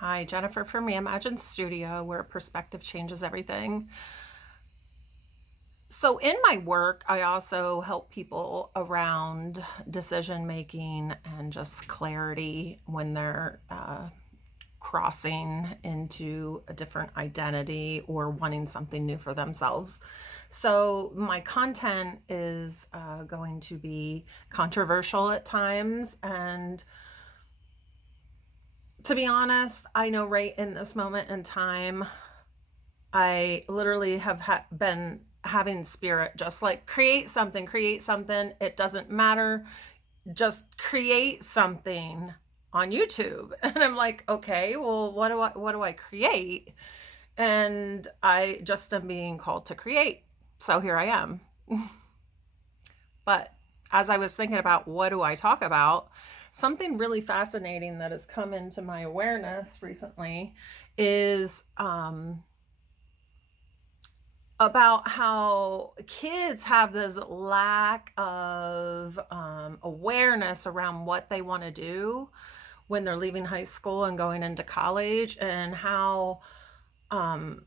Hi, Jennifer from Reimagine Studio, where perspective changes everything. So, in my work, I also help people around decision making and just clarity when they're crossing into a different identity or wanting something new for themselves. So, my content is going to be controversial at times, and to be honest, I know right in this moment in time, I literally have been having spirit just like create something. It doesn't matter. Just create something on YouTube. And I'm like, okay, well, what do I create? And I just am being called to create. So here I am. But as I was thinking about what do I talk about, something really fascinating that has come into my awareness recently is about how kids have this lack of awareness around what they want to do when they're leaving high school and going into college, and um,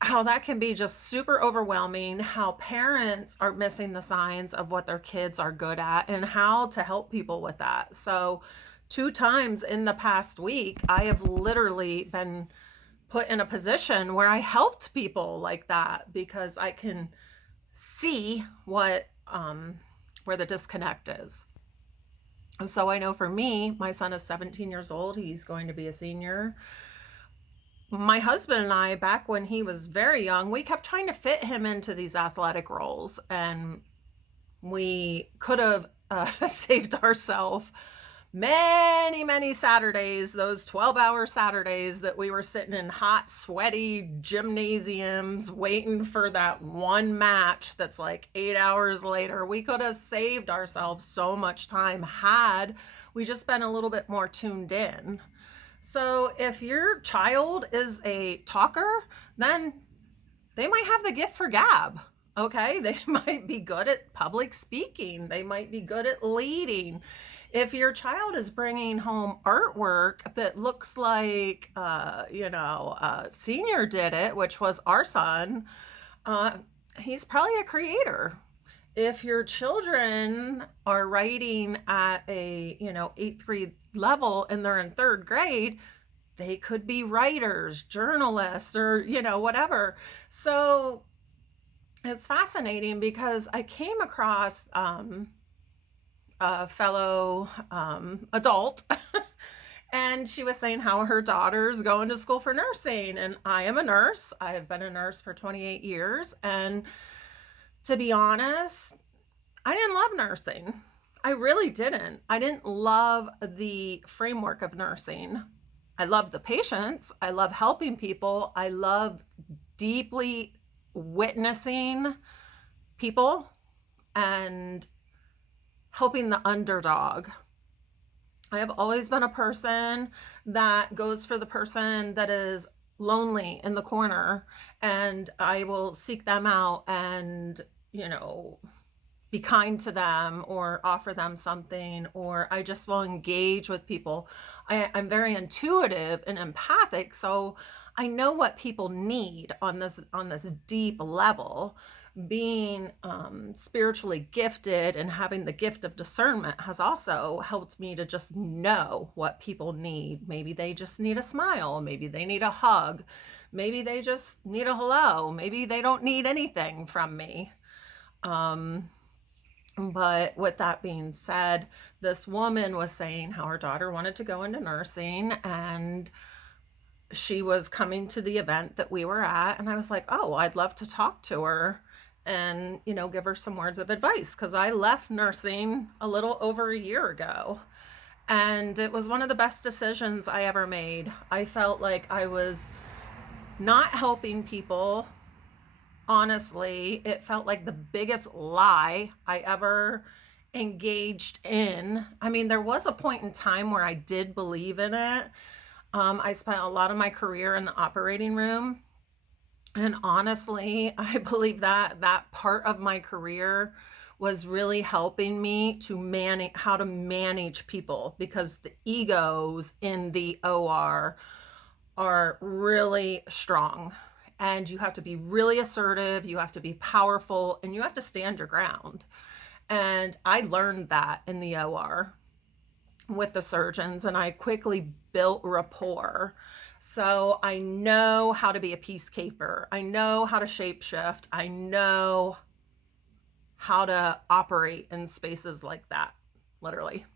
how that can be just super overwhelming, how parents are missing the signs of what their kids are good at, and how to help people with that. So, two times in the past week, I have literally been put in a position where I helped people like that because I can see what where the disconnect is. And so I know for me, my son is 17 years old. He's going to be a senior. My husband and I, back when he was very young, we kept trying to fit him into these athletic roles, and we could have saved ourselves many Saturdays, those 12-hour Saturdays that we were sitting in hot, sweaty gymnasiums waiting for that one match that's like 8 hours later. We could have saved ourselves so much time had we just been a little bit more tuned in. So if your child is a talker, then they might have the gift for gab. Okay, they might be good at public speaking, they might be good at leading. If your child is bringing home artwork that looks like, senior did it, which was our son, uh, he's probably a creator. If your children are writing at a, eighth grade level and they're in third grade, they could be writers, journalists, or, whatever. So it's fascinating because I came across a fellow adult, and she was saying how her daughter's going to school for nursing. And I am a nurse. I have been a nurse for 28 years. And to be honest, I didn't love nursing. I really didn't. I didn't love the framework of nursing. I love the patients. I love helping people. I love deeply witnessing people and helping the underdog. I have always been a person that goes for the person that is lonely in the corner, and I will seek them out and, be kind to them or offer them something, or I just will engage with people. I'm very intuitive and empathic, so I know what people need on this deep level. Being spiritually gifted and having the gift of discernment has also helped me to just know what people need. Maybe they just need a smile, maybe they need a hug, maybe they just need a hello, maybe they don't need anything from me. But with that being said, this woman was saying how her daughter wanted to go into nursing, and she was coming to the event that we were at. And I was like, oh, I'd love to talk to her and, give her some words of advice, because I left nursing a little over a year ago. And it was one of the best decisions I ever made. I felt like I was not helping people. Honestly, it felt like the biggest lie I ever engaged in. I mean, there was a point in time where I did believe in it. I spent a lot of my career in the operating room. And honestly, I believe that that part of my career was really helping me to manage how to manage people, because the egos in the OR are really strong, and you have to be really assertive, you have to be powerful, and you have to stand your ground. And I learned that in the OR with the surgeons, and I quickly built rapport. So I know how to be a peacekeeper. I know how to shapeshift. I know how to operate in spaces like that, literally,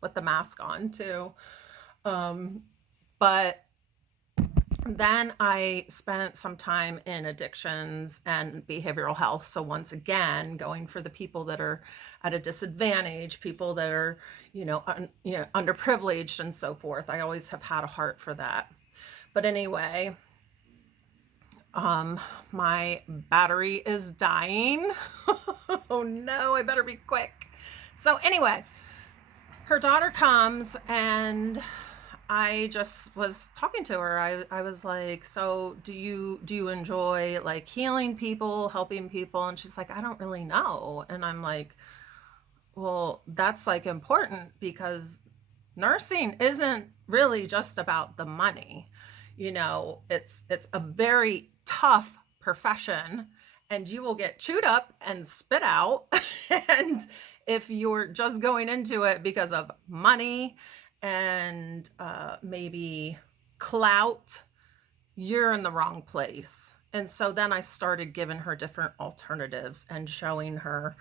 with the mask on too. But then I spent some time in addictions and behavioral health. So once again, going for the people that are at a disadvantage, people that are, underprivileged and so forth. I always have had a heart for that. But anyway, my battery is dying. Oh no, I better be quick. So anyway, her daughter comes, and I just was talking to her. I was like, so do you enjoy like healing people, helping people? And she's like, I don't really know. And I'm like, well, that's like important, because nursing isn't really just about the money. It's a very tough profession, and you will get chewed up and spit out. And if you're just going into it because of money and maybe clout, you're in the wrong place. And so then I started giving her different alternatives and showing her,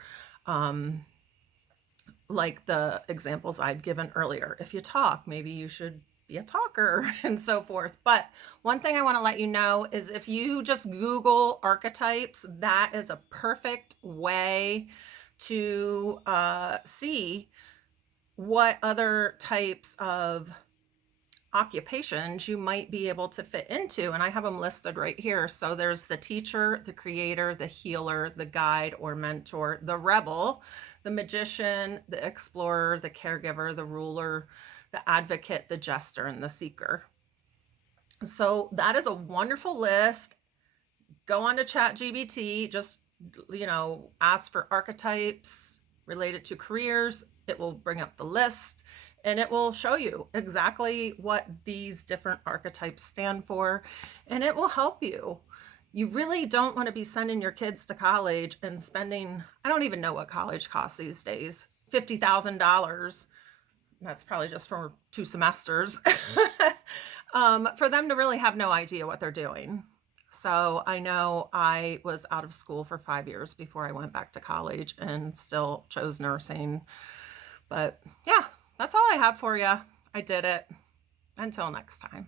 like the examples I'd given earlier. If you talk, maybe you should be a talker and so forth. But one thing I want to let you know is, if you just Google archetypes, that is a perfect way to see what other types of occupations you might be able to fit into. And I have them listed right here. So there's the teacher, the creator, the healer, the guide or mentor, the rebel, the magician, the explorer, the caregiver, the ruler, the advocate, the jester, and the seeker. So that is a wonderful list. Go on to ChatGPT, just, ask for archetypes related to careers. It will bring up the list, and it will show you exactly what these different archetypes stand for, and it will help you. You really don't want to be sending your kids to college and spending, I don't even know what college costs these days, $50,000. That's probably just for 2 semesters. For them to really have no idea what they're doing. So I know I was out of school for 5 years before I went back to college, and still chose nursing. But yeah, that's all I have for you. I did it. Until next time.